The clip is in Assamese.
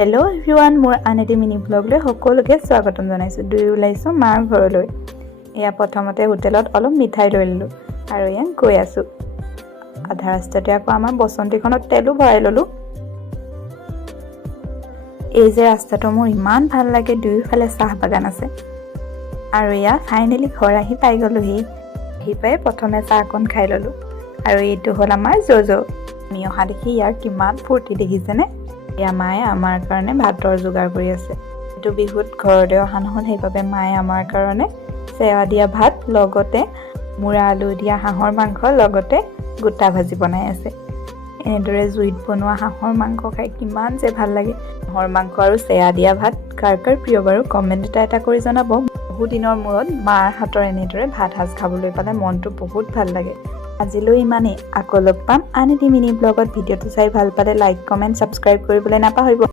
হেল্ল' এভৰিৱান, মোৰ আন এটি মিনি ব্লগলৈ সকলোকে স্বাগতম জনাইছোঁ। দুই ওলাইছোঁ মাৰ ঘৰলৈ। এয়া প্ৰথমতে হোটেলত অলপ মিঠাই লৈ ল'লোঁ আৰু এয়া গৈ আছোঁ। আধা ৰাস্তাতে আকৌ আমাৰ বসন্তীখনত তেলো ভৰাই ল'লোঁ। এই যে ৰাস্তাটো মোৰ ইমান ভাল লাগে, দুয়োফালে চাহ বাগান আছে। আৰু এয়া ফাইনেলি ঘৰ আহি পাই গ'লোহি। আহি পাই প্ৰথমে চাহকণ খাই ল'লোঁ। আৰু এইটো হ'ল আমাৰ জ'জ'। আমি অহা দেখি ইয়াৰ কিমান ফূৰ্তি দেখিছেনে? এয়া মায়ে আমাৰ কাৰণে ভাতৰ যোগাৰ কৰি আছে। এইটো বিহুত ঘৰতে অহা নহ'ল, সেইবাবে মায়ে আমাৰ কাৰণে চেৱা দিয়া ভাত, লগতে মুৰা আলু দিয়া হাঁহৰ মাংস, লগতে গোটা ভাজি বনাই আছে। এনেদৰে জুইত বনোৱা হাঁহৰ মাংস খাই কিমান যে ভাল লাগে। হাঁহৰ মাংস আৰু চেৱা দিয়া ভাত কাৰ কাৰ প্ৰিয় বাৰু কমেণ্ট এটা কৰি জনাব। বহু দিনৰ মূৰত মাৰ হাতৰ এনেদৰে ভাত সাজ খাবলৈ পালে মনটো বহুত ভাল লাগে। আজিলৈ ইমানেই। আকৌ লগ পাম আন এটি মিনি ব্লগত। ভিডিঅ'টো চাই ভাল পালে লাইক, কমেণ্ট, ছাবস্ক্ৰাইব কৰিবলৈ নাপাহৰিব।